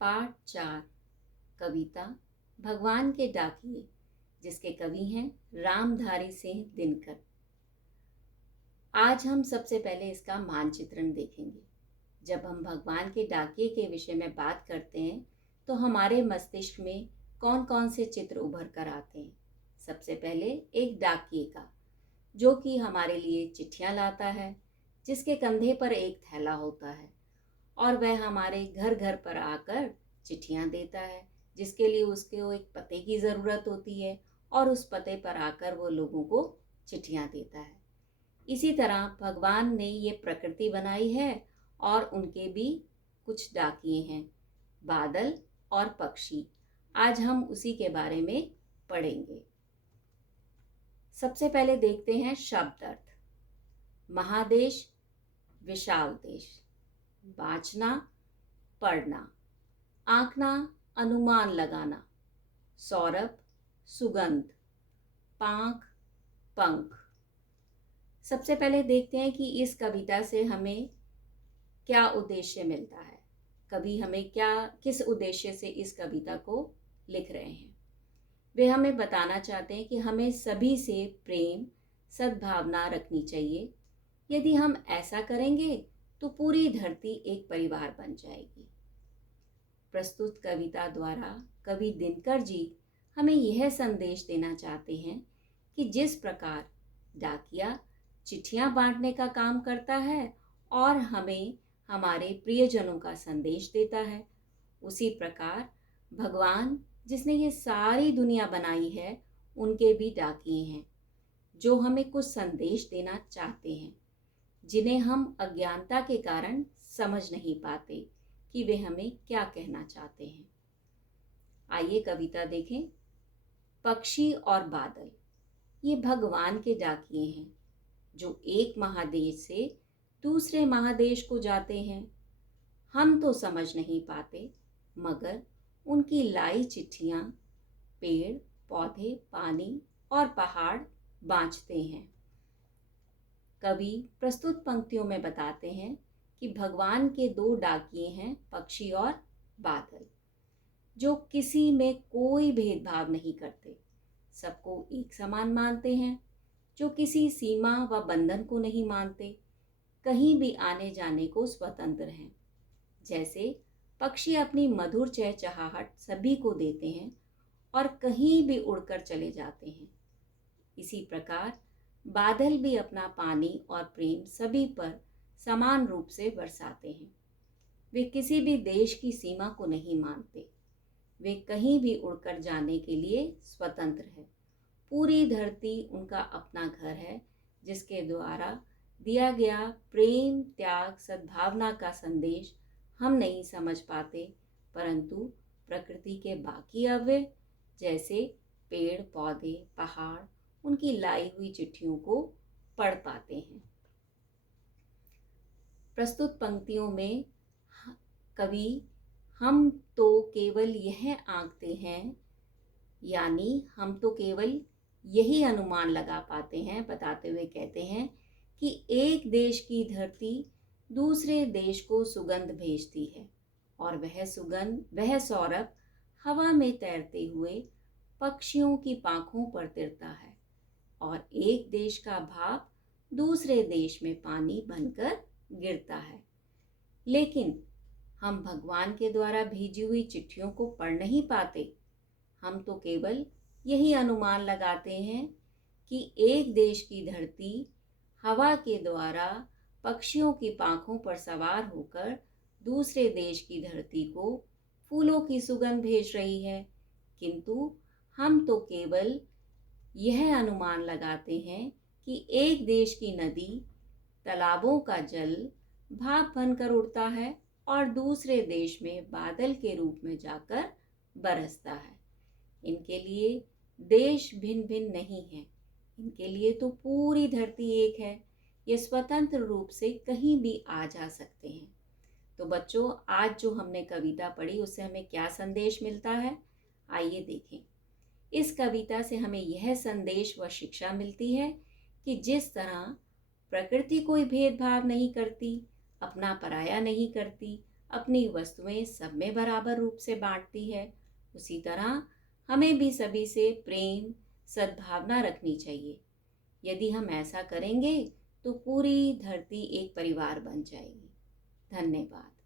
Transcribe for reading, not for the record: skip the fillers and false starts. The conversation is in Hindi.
पाठ 4 कविता भगवान के डाकिए, जिसके कवि हैं रामधारी सिंह दिनकर। आज हम सबसे पहले इसका मानचित्रण देखेंगे। जब हम भगवान के डाकिए के विषय में बात करते हैं तो हमारे मस्तिष्क में कौन कौन से चित्र उभर कर आते हैं। सबसे पहले एक डाकिए का, जो कि हमारे लिए चिट्ठियाँ लाता है, जिसके कंधे पर एक थैला होता है और वह हमारे घर घर पर आकर चिट्ठियाँ देता है, जिसके लिए उसको एक पते की ज़रूरत होती है और उस पते पर आकर वो लोगों को चिट्ठियाँ देता है। इसी तरह भगवान ने ये प्रकृति बनाई है और उनके भी कुछ डाकिए हैं, बादल और पक्षी। आज हम उसी के बारे में पढ़ेंगे। सबसे पहले देखते हैं शब्द अर्थ। महादेश, विशाल देश। बाँचना, पढ़ना। आँकना, अनुमान लगाना। सौरभ, सुगंध। पाँख, पंख। सबसे पहले देखते हैं कि इस कविता से हमें क्या उद्देश्य मिलता है। कवि हमें किस उद्देश्य से इस कविता को लिख रहे हैं। वे हमें बताना चाहते हैं कि हमें सभी से प्रेम, सद्भावना रखनी चाहिए। यदि हम ऐसा करेंगे तो पूरी धरती एक परिवार बन जाएगी। प्रस्तुत कविता द्वारा कवि दिनकर जी हमें यह संदेश देना चाहते हैं कि जिस प्रकार डाकिया चिट्ठियाँ बांटने का काम करता है और हमें हमारे प्रियजनों का संदेश देता है, उसी प्रकार भगवान जिसने ये सारी दुनिया बनाई है उनके भी डाकिए हैं, जो हमें कुछ संदेश देना चाहते हैं, जिन्हें हम अज्ञानता के कारण समझ नहीं पाते कि वे हमें क्या कहना चाहते हैं। आइए कविता देखें। पक्षी और बादल, ये भगवान के डाकिए हैं, जो एक महादेश से दूसरे महादेश को जाते हैं। हम तो समझ नहीं पाते, मगर उनकी लाई चिट्ठियाँ पेड़, पौधे, पानी और पहाड़ बाँचते हैं। कवि प्रस्तुत पंक्तियों में बताते हैं कि भगवान के दो डाकिए हैं, पक्षी और बादल, जो किसी में कोई भेदभाव नहीं करते, सबको एक समान मानते हैं, जो किसी सीमा व बंधन को नहीं मानते, कहीं भी आने जाने को स्वतंत्र हैं। जैसे पक्षी अपनी मधुर चहचहाहट सभी को देते हैं और कहीं भी उड़कर चले जाते हैं, इसी प्रकार बादल भी अपना पानी और प्रेम सभी पर समान रूप से बरसाते हैं। वे किसी भी देश की सीमा को नहीं मानते, वे कहीं भी उड़कर जाने के लिए स्वतंत्र है। पूरी धरती उनका अपना घर है, जिसके द्वारा दिया गया प्रेम, त्याग, सद्भावना का संदेश हम नहीं समझ पाते, परंतु प्रकृति के बाकी अवयव जैसे पेड़, पौधे, पहाड़ उनकी लाई हुई चिट्ठियों को पढ़ पाते हैं। प्रस्तुत पंक्तियों में कवि हम तो केवल यह आंकते हैं, यानी हम तो केवल यही अनुमान लगा पाते हैं, बताते हुए कहते हैं कि एक देश की धरती दूसरे देश को सुगंध भेजती है और वह सौरभ हवा में तैरते हुए पक्षियों की पांखों पर तिरता है और एक देश का भाप दूसरे देश में पानी बनकर गिरता है। लेकिन हम भगवान के द्वारा भेजी हुई चिट्ठियों को पढ़ नहीं पाते। हम तो केवल यही अनुमान लगाते हैं कि एक देश की धरती हवा के द्वारा पक्षियों की पांखों पर सवार होकर दूसरे देश की धरती को फूलों की सुगंध भेज रही है, किंतु हम तो केवल यह अनुमान लगाते हैं कि एक देश की नदी, तालाबों का जल भाप बनकर उड़ता है और दूसरे देश में बादल के रूप में जाकर बरसता है। इनके लिए देश भिन्न भिन्न नहीं है, इनके लिए तो पूरी धरती एक है। ये स्वतंत्र रूप से कहीं भी आ जा सकते हैं। तो बच्चों, आज जो हमने कविता पढ़ी उससे हमें क्या संदेश मिलता है, आइए देखें। इस कविता से हमें यह संदेश व शिक्षा मिलती है कि जिस तरह प्रकृति कोई भेदभाव नहीं करती, अपना पराया नहीं करती, अपनी वस्तुएं सब में बराबर रूप से बांटती है, उसी तरह हमें भी सभी से प्रेम, सद्भावना रखनी चाहिए। यदि हम ऐसा करेंगे तो पूरी धरती एक परिवार बन जाएगी। धन्यवाद।